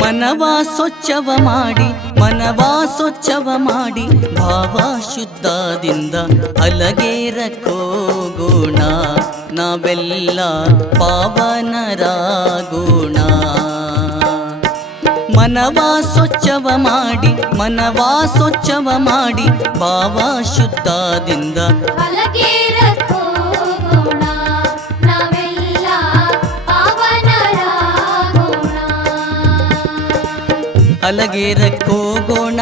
ಮನವಾ ಸ್ವಚ್ಛವ ಮಾಡಿ ಮನವಾ ಸ್ವಚ್ಛವ ಮಾಡಿ ಭಾವ ಶುದ್ಧದಿಂದ ಅಲಗೇರಕ್ಕೋಗೋಣ ನಾವೆಲ್ಲ ಪಾವನರಾಗೋಣ. ಮನವಾ ಸ್ವಚ್ಛವ ಮಾಡಿ ಮನವಾ ಸ್ವಚ್ಛವ ಮಾಡಿ ಭಾವ ಶುದ್ಧದಿಂದ ಅಲಗೇರಕ್ಕೋಗೋಣ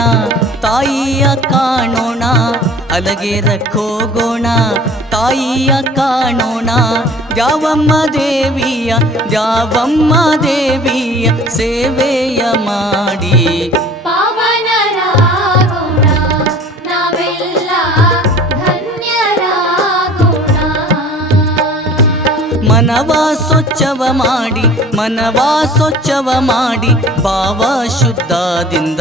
ತಾಯಿಯ ಕಾಣೋಣ ಅಲಗೇರಕ್ಕೋಗೋಣ ತಾಯಿಯ ಕಾಣೋಣ ದ್ಯಾವಮ್ಮ ದೇವಿಯ ಸೇವೆಯ ಮಾಡಿ ಮನವಾ ಸ್ವಚ್ಛವ ಮಾಡಿ ಮನವಾ ಸ್ವಚ್ಛವ ಮಾಡಿ ಭಾವ ಶುದ್ಧದಿಂದ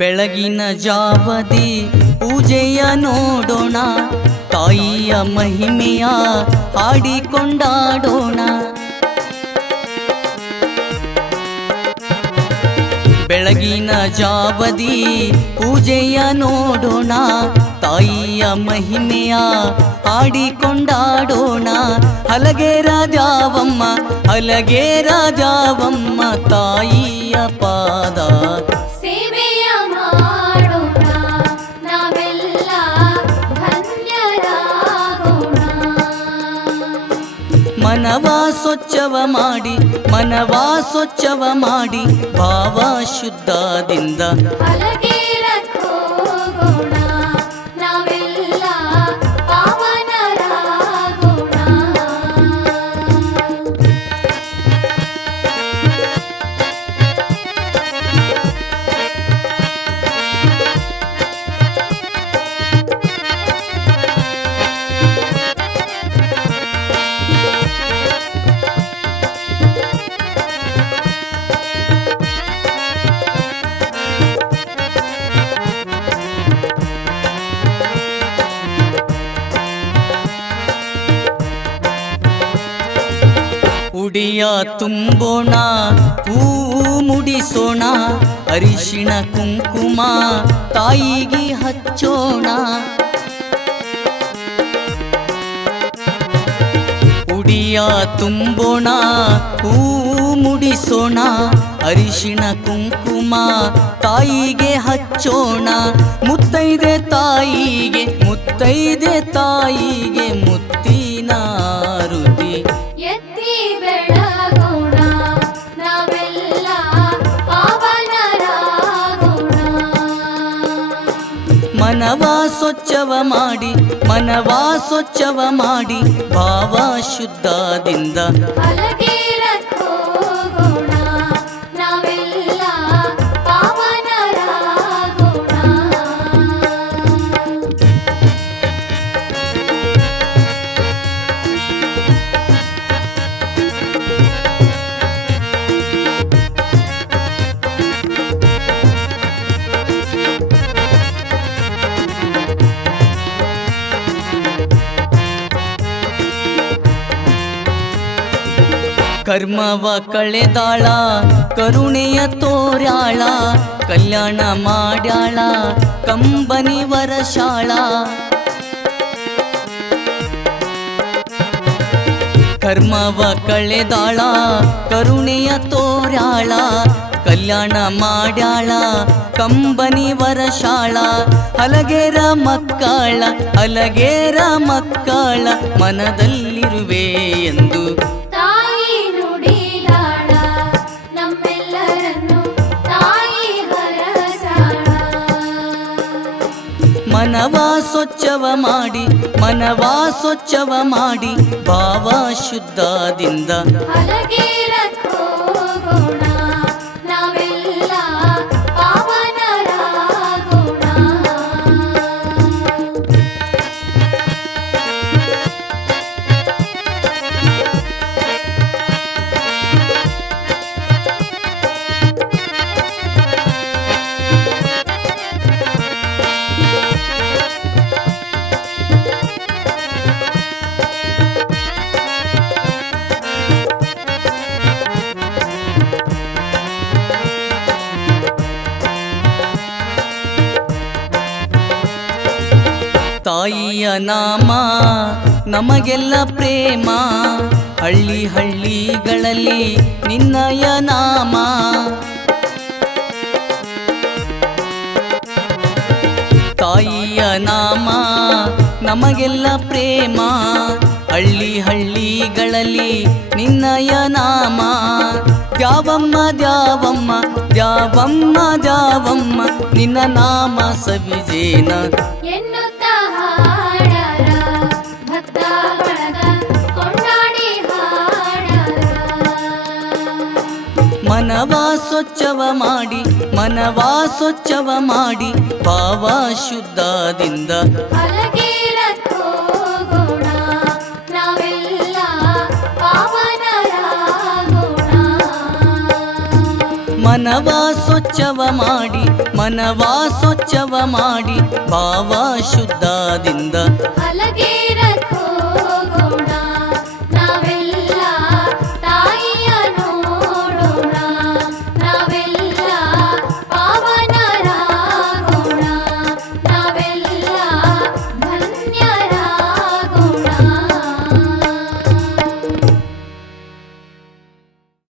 ಬೆಳಗಿನ ಜಾವದಿ ಪೂಜೆಯ ನೋಡೋಣ ತಾಯಿಯ ಮಹಿಮೆಯ ಹಾಡಿಕೊಂಡಾಡೋಣ. ಬೆಳಗಿನ ಜಾವದಿ ಪೂಜೆಯ ನೋಡೋಣ ತಾಯಿಯ ಮಹಿಮೆಯ ಹಾಡಿಕೊಂಡಾಡೋಣ. ಹಲಗೇರ ಜಾವಮ್ಮ ತಾಯಿಯ ಪಾದ ಮನವಾ ಸ್ವಚ್ಛವ ಮಾಡಿ ಮನವಾ ಸ್ವಚ್ಛವ ಮಾಡಿ ಭಾವ ಶುದ್ಧದಿಂದ ಉಡಿಯ ತುಂಬೋಣ ಹೂ ಮುಡಿಸೋಣ ಅರಿಶಿಣ ಕುಂಕುಮ ತಾಯಿಗೆ ಹಚ್ಚೋಣ. ಉಡಿಯ ತುಂಬೋಣ ಹೂ ಮುಡಿಸೋಣ ಅರಿಶಿಣ ಕುಂಕುಮ ತಾಯಿಗೆ ಹಚ್ಚೋಣ. ಮುತ್ತೈದೆ ತಾಯಿಗೆ ಮುತ್ತಿನ ರುದಿ ಮನವಾ ಸ್ವಚ್ಛವ ಮಾಡಿ ಮನವಾ ಸ್ವಚ್ಛವ ಮಾಡಿ ಭಾವ ಶುದ್ಧದಿಂದ ಕರ್ಮವ ಕಳೆದಾಳ ಕರುಣೆಯ ತೋರ್ಯಾಳ ಕಲ್ಯಾಣ ಮಾಡ್ಯಾಳ ಕಂಬನಿ ವರಶಾಳ. ಕರ್ಮವ ಕಳೆದಾಳ ಕರುಣೆಯ ತೋರ್ಯಾಳ ಕಲ್ಯಾಣ ಮಾಡ್ಯಾಳ ಕಂಬನಿ ವರಶಾಳ ಹಲಗೇರ ಮಕ್ಕಳ ಹಲಗೇರ ಮಕ್ಕಳ ಮನದಲ್ಲಿರುವೆ ಎಂದು ತಾಯಿ ನುಡಿದಾಳ ನಮ್ಮೆಲ್ಲರನ್ನು ತಾಯಿ ಹರಸಾಳ ಮನವಾ ಸ್ವಚ್ಛವ ಮಾಡಿ ಭಾವ ಶುದ್ಧದಿಂದ ಹಲಗೇರಕ್ಕೆ ಹೋಗೋಣ ನಾವೆಲ್ಲ ಪಾವನರಾಗೋಣ ತಾಯಿಯ ನಾಮ ನಮಗೆಲ್ಲ ಪ್ರೇಮ ಹಳ್ಳಿಗಳಲ್ಲಿ ನಿನ್ನಯ ನಾಮ ತಾಯಿಯ ನಾಮ ನಮಗೆಲ್ಲ ಪ್ರೇಮ ಹಳ್ಳಿಗಳಲ್ಲಿ ನಿನ್ನಯ ನಾಮ ದ್ಯಾವಮ್ಮ ದ್ಯಾವಮ್ಮ ದ್ಯಾವಮ್ಮ ದ್ಯಾವಮ್ಮ ನಿನ್ನ ನಾಮ ಸವಿಜೇನ ಎನ್ನುತ್ತಾ ಹಾಡಾರ ಭಕ್ತ ಬಳಗ ಕೊಂಡಾಡಿ ಹಾಡಾರ ಮನವಾ ಸ್ವಚ್ಛವ ಮಾಡಿ ಭಾವ ಶುದ್ಧದಿಂದ ಹಲಗೇರಕ್ಕೆ ಹೋಗೋಣ ನಾವೆಲ್ಲ ಪಾವನರಾಗೋಣ ಮನವಾ ಸ್ವಚ್ಛವ ಮಾಡಿ ಭಾವ ಶುದ್ಧದಿಂದ